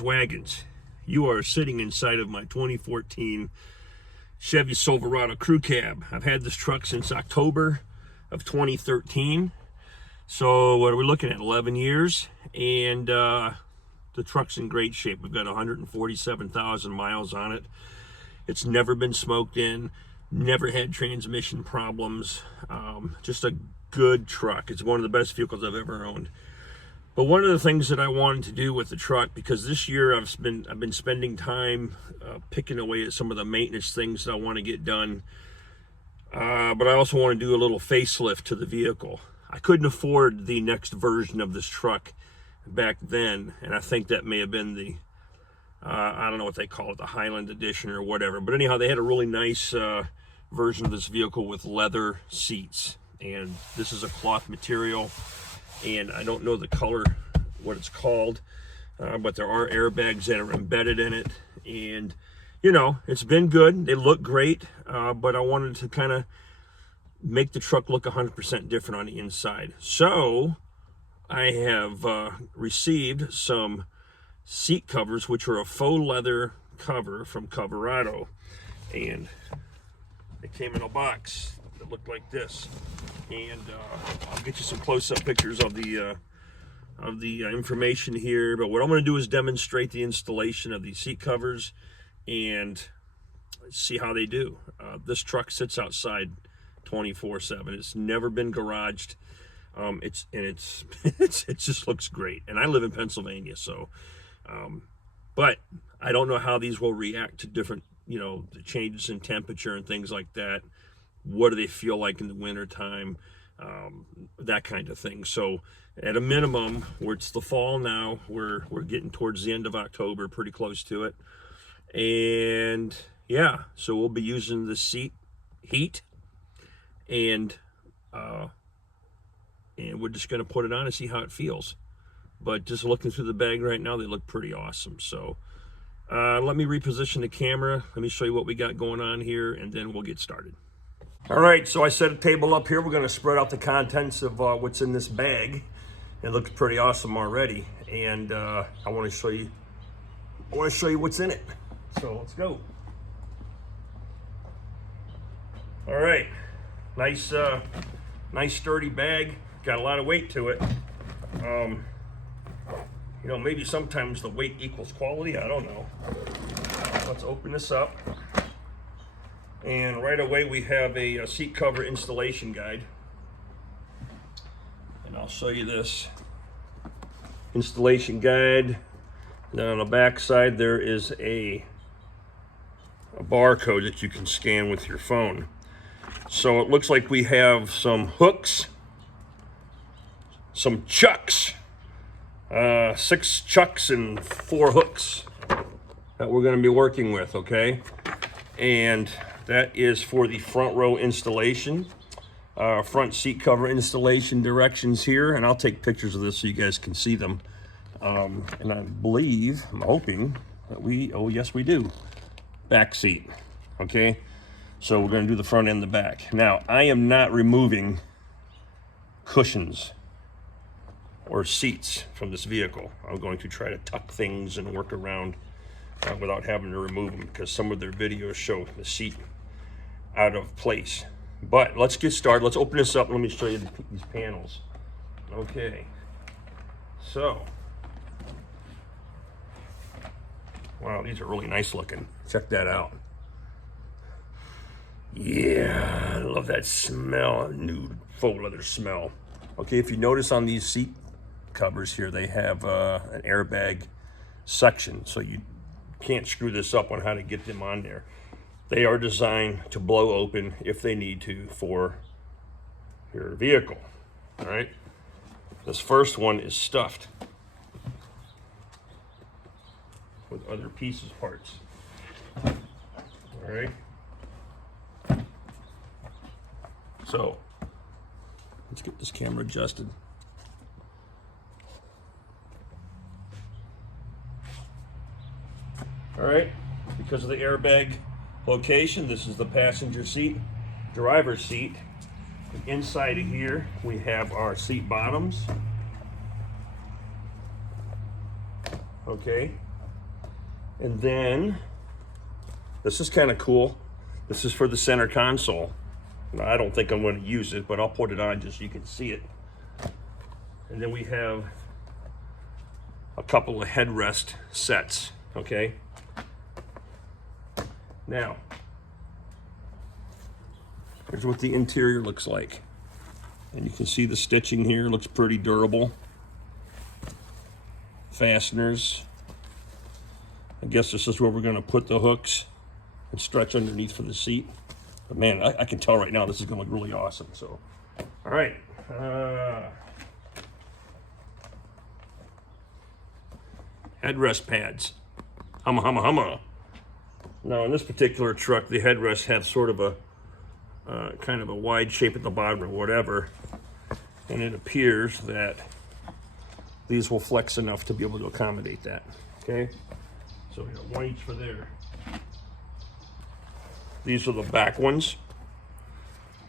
Wagons. You are sitting inside of my 2014 Chevy Silverado crew cab. I've had this truck since October of 2013. So what are we looking at, 11 years? And the truck's in great shape. We've got 147,000 miles on it. It's never been smoked in, never had transmission problems. Just a good truck. It's one of the best vehicles I've ever owned. But one of the things that I wanted to do with the truck, because this year I've been spending time picking away at some of the maintenance things that I want to get done. But I also want to do a little facelift to the vehicle. I couldn't afford the next version of this truck back then, and I think that may have been the, I don't know what they call it, the Highland Edition or whatever. But anyhow, they had a really nice version of this vehicle with leather seats. And this is a cloth material. And I don't know the color, what it's called, but there are airbags that are embedded in it. And, you know, it's been good. They look great, but I wanted to kind of make the truck look 100% different on the inside. So I have received some seat covers, which are a faux leather cover from COVERADO. And they came in a box that looked like this. And I'll get you some close-up pictures of the information here. But what I'm going to do is demonstrate the installation of these seat covers and see how they do. This truck sits outside 24/7. It's never been garaged. It just looks great. And I live in Pennsylvania, so but I don't know how these will react to different, you know, the changes in temperature and things like that. What do they feel like in the winter time? That kind of thing. So at a minimum, where it's the fall now, we're getting towards the end of October, pretty close to it. And yeah, so we'll be using the seat heat, and we're just going to put it on and see how it feels. But just looking through the bag right now, they look pretty awesome. So let me reposition the camera. Let me show you what we got going on here, and then we'll get started. All right, so I set a table up here. We're going to spread out the contents of what's in this bag. It looks pretty awesome already, and I want to show you what's in it. So let's go. All right, nice sturdy bag. Got a lot of weight to it. You know, maybe sometimes the weight equals quality. I don't know. Let's open this up. And right away we have a seat cover installation guide. And I'll show you this installation guide. Then on the back side there is a barcode that you can scan with your phone. So it looks like we have some hooks, some chucks, 6 chucks and 4 hooks that we're going to be working with, okay? And that is for the front row installation, front seat cover installation directions here. And I'll take pictures of this so you guys can see them. And I believe, I'm hoping that oh yes we do, back seat, okay? So we're gonna do the front and the back. Now, I am not removing cushions or seats from this vehicle. I'm going to try to tuck things and work around without having to remove them, because some of their videos show the seat out of place. But let's get started. Let's open this up and let me show you these panels. Okay, so wow, these are really nice looking. Check that out. Yeah, I love that smell, new faux leather smell. Okay, if you notice on these seat covers here, they have an airbag section, so you can't screw this up on how to get them on there. They are designed to blow open if they need to for your vehicle. All right, this first one is stuffed with other pieces, parts. All right, so let's get this camera adjusted. All right, because of the airbag location, this is the passenger seat, driver's seat. Inside of here, we have our seat bottoms. Okay, And then this is kind of cool. This is for the center console. Now, I don't think I'm going to use it, but I'll put it on just so you can see it. And then we have a couple of headrest sets, okay? Now, here's what the interior looks like. And you can see the stitching here, looks pretty durable. Fasteners. I guess this is where we're gonna put the hooks and stretch underneath for the seat. But man, I can tell right now this is gonna look really awesome, so. All right. Headrest pads. Humma, humma, humma. Now in this particular truck, the headrests have sort of a kind of a wide shape at the bottom or whatever. And it appears that these will flex enough to be able to accommodate that, okay? So we got one each for there. These are the back ones.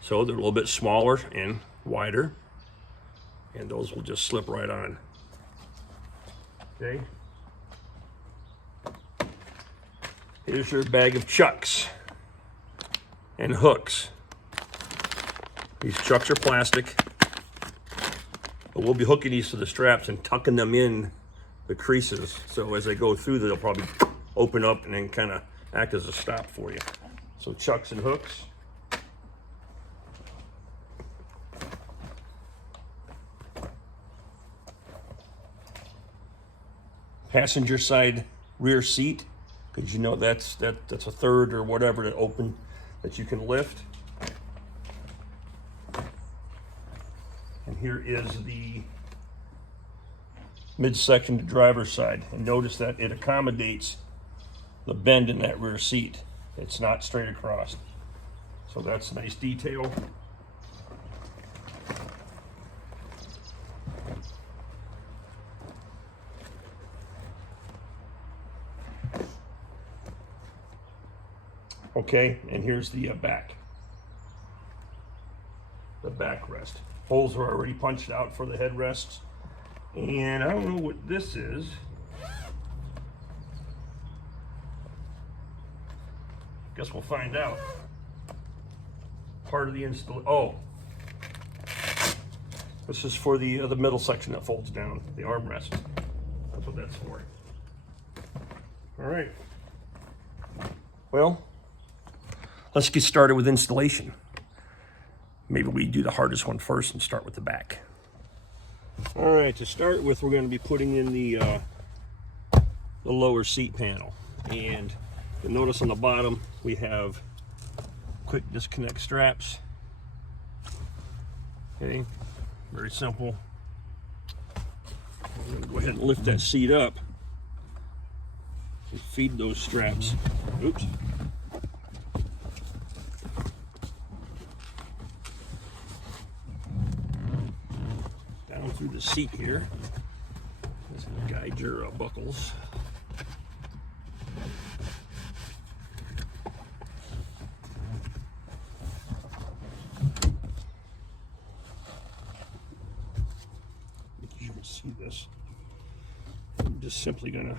So they're a little bit smaller and wider. And those will just slip right on, okay? Here's your bag of chucks and hooks. These chucks are plastic, but we'll be hooking these to the straps and tucking them in the creases. So as they go through, they'll probably open up and then kind of act as a stop for you. So chucks and hooks. Passenger side rear seat, because you know that's a third or whatever to open that you can lift. And here is the midsection to driver's side. And notice that it accommodates the bend in that rear seat. It's not straight across. So that's a nice detail. Okay, and here's the back. The backrest. Holes are already punched out for the headrests. And I don't know what this is. Guess we'll find out. Part of the install. Oh, this is for the middle section that folds down, the armrest. That's what that's for. All right. Well, let's get started with installation. Maybe we do the hardest one first and start with the back. All right, to start with, we're going to be putting in the lower seat panel. And you'll notice on the bottom, we have quick disconnect straps. Okay, very simple. I'm going to go ahead and lift that seat up and feed those straps. Oops. Through the seat here. This will guide your buckles. You can see this. I'm just simply gonna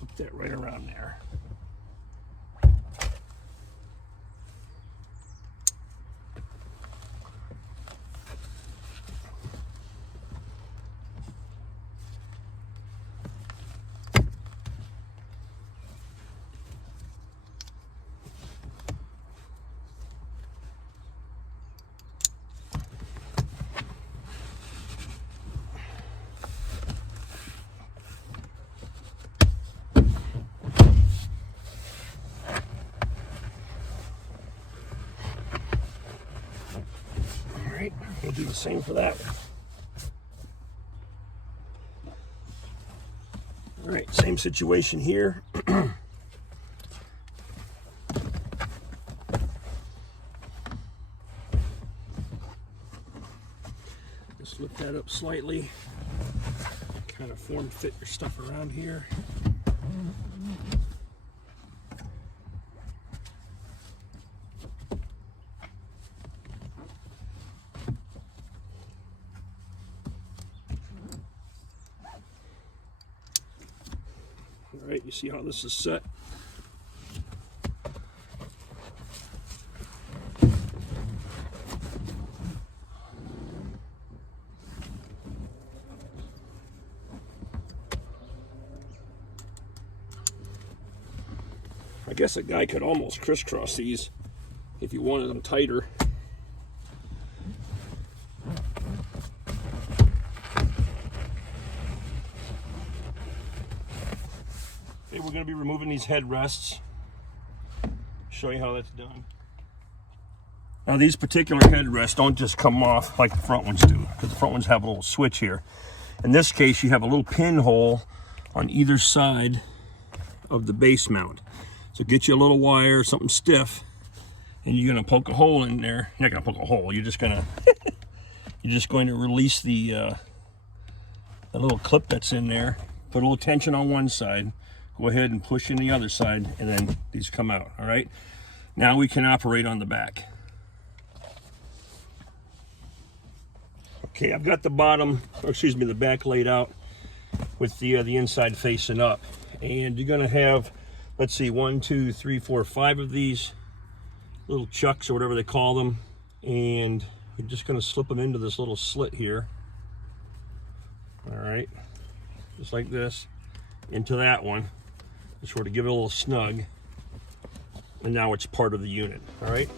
hook that right around there. We'll do the same for that one. All right, same situation here. Just lift that up slightly. Kind of form fit your stuff around here. All right, you see how this is set? I guess a guy could almost crisscross these if you wanted them tighter. Okay, we're going to be removing these headrests. Show you how that's done. Now these particular headrests don't just come off like the front ones do, because the front ones have a little switch here. In this case, you have a little pinhole on either side of the base mount. So get you a little wire, something stiff, and you're gonna poke a hole in there. You're not gonna poke a hole. You're just going to release the little clip that's in there. Put a little tension on one side. Go ahead and push in the other side, and then these come out. All right. Now we can operate on the back. Okay, I've got the bottom, or excuse me, the back laid out with the inside facing up, and you're gonna have, let's see, 1, 2, 3, 4, 5 of these little chucks or whatever they call them, and you're just going to slip them into this little slit here. All right, just like this, into that one, just sort of give it a little snug, and now it's part of the unit. All right.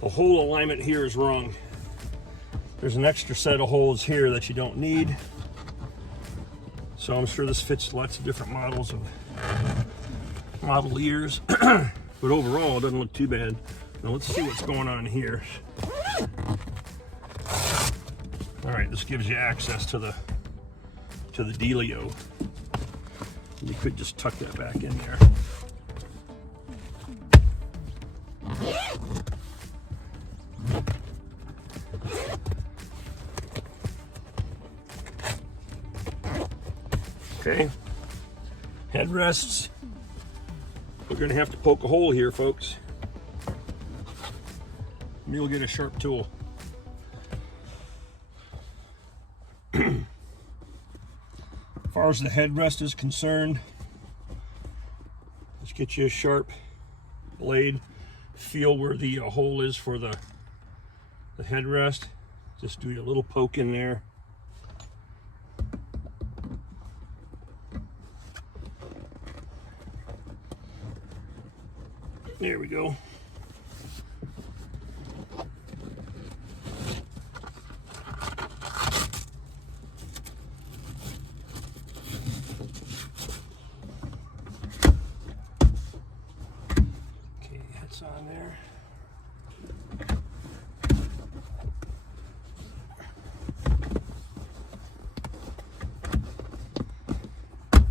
The hole alignment here is wrong. There's an extra set of holes here that you don't need. So I'm sure this fits lots of different models of model years. But overall, it doesn't look too bad. Now let's see what's going on here. All right, this gives you access to the dealio. You could just tuck that back in there. Okay, headrests. We're gonna have to poke a hole here, folks. Maybe we'll get a sharp tool. As far as the headrest is concerned, Just get you a sharp blade, feel where the hole is for the headrest. Just do a little poke in there. There we go. Okay, that's on there.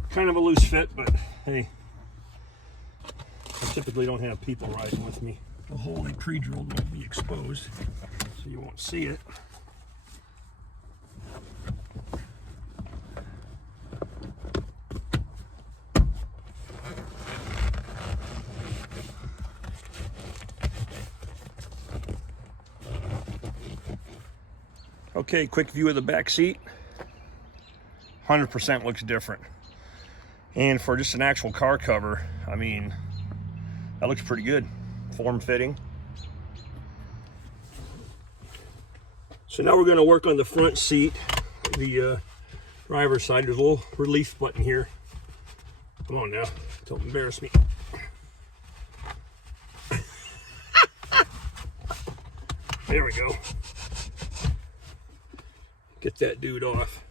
Kind of a loose fit, but hey, I typically don't have people riding with me. The hole they pre-drilled won't be exposed, so you won't see it. Okay, quick view of the back seat. 100% looks different. And for just an actual car cover, I mean, that looks pretty good. Form-fitting. So now we're going to work on the front seat, the driver's side. There's a little relief button here. Come on now, don't embarrass me. There we go. Get that dude off.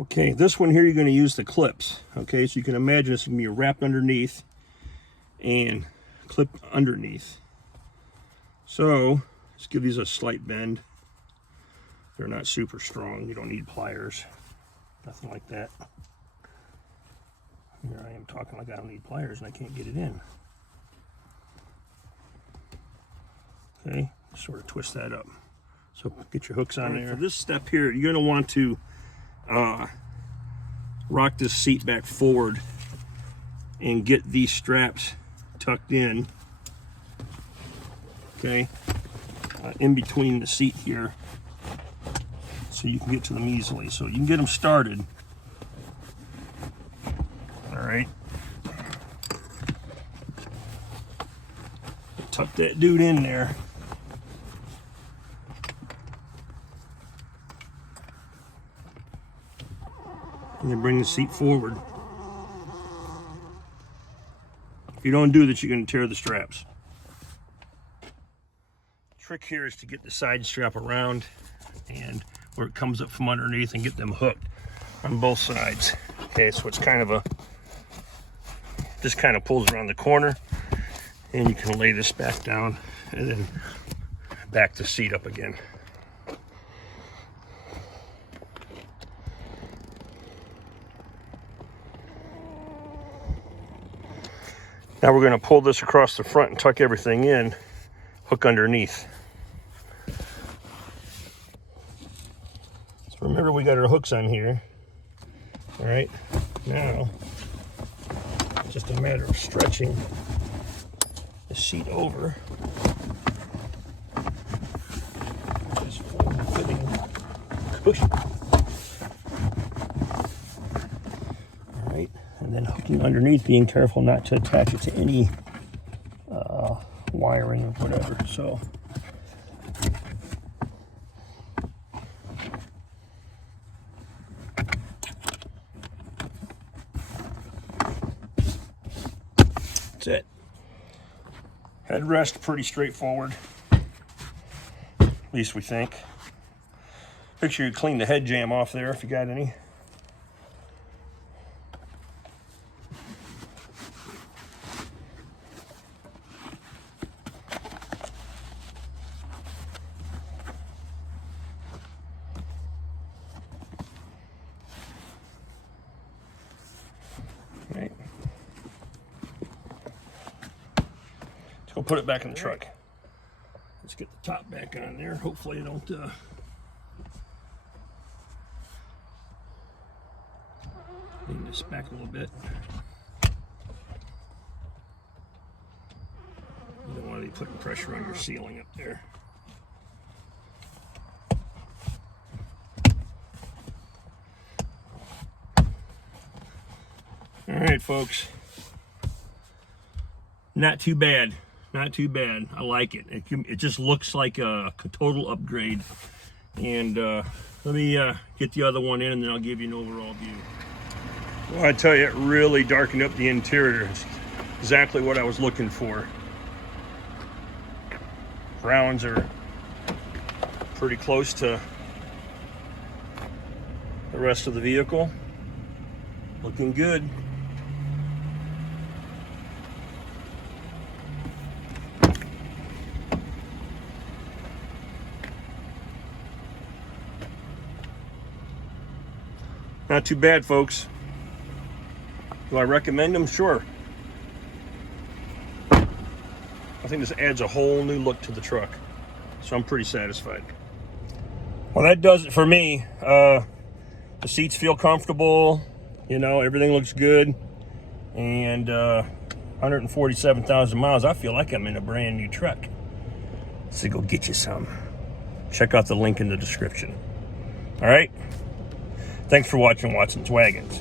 Okay, this one here you're going to use the clips. Okay, so you can imagine it's going to be wrapped underneath and clipped underneath. So let's give these a slight bend. They're not super strong. You don't need pliers, nothing like that. Here I am talking like I don't need pliers and I can't get it in. Okay, sort of twist that up. So get your hooks on there. For this step here, you're going to want to rock this seat back forward and get these straps tucked in, okay, in between the seat here, so you can get to them easily. So you can get them started. All right. Tuck that dude in there. And then bring the seat forward. If you don't do that, you're going to tear the straps. The trick here is to get the side strap around and where it comes up from underneath and get them hooked on both sides. Okay, so it's kind of a, just kind of pulls around the corner, and you can lay this back down and then back the seat up again. Now we're going to pull this across the front and tuck everything in, hook underneath. So remember, we got our hooks on here. All right, now it's just a matter of stretching the seat over. push. All right, and then hooking underneath, being careful not to attach it to any wiring or whatever. So that's it. Headrest, pretty straightforward, at least we think. Make sure you clean the head jam off there if you got any. Right. Let's go put it back in the truck. Let's get the top back on there. Hopefully I don't lean this back a little bit. You don't want to be putting pressure on your ceiling up there. All right, folks. Not too bad. Not too bad. I like it. It just looks like a total upgrade. And let me get the other one in, and then I'll give you an overall view. Well, I tell you, it really darkened up the interior. It's exactly what I was looking for. Browns are pretty close to the rest of the vehicle. Looking good. Not too bad, folks. Do I recommend them? Sure. I think this adds a whole new look to the truck. So I'm pretty satisfied. Well, that does it for me. The seats feel comfortable. You know, everything looks good. And 147,000 miles. I feel like I'm in a brand new truck. So go get you some. Check out the link in the description. All right? Thanks for watching Watson's Wagons.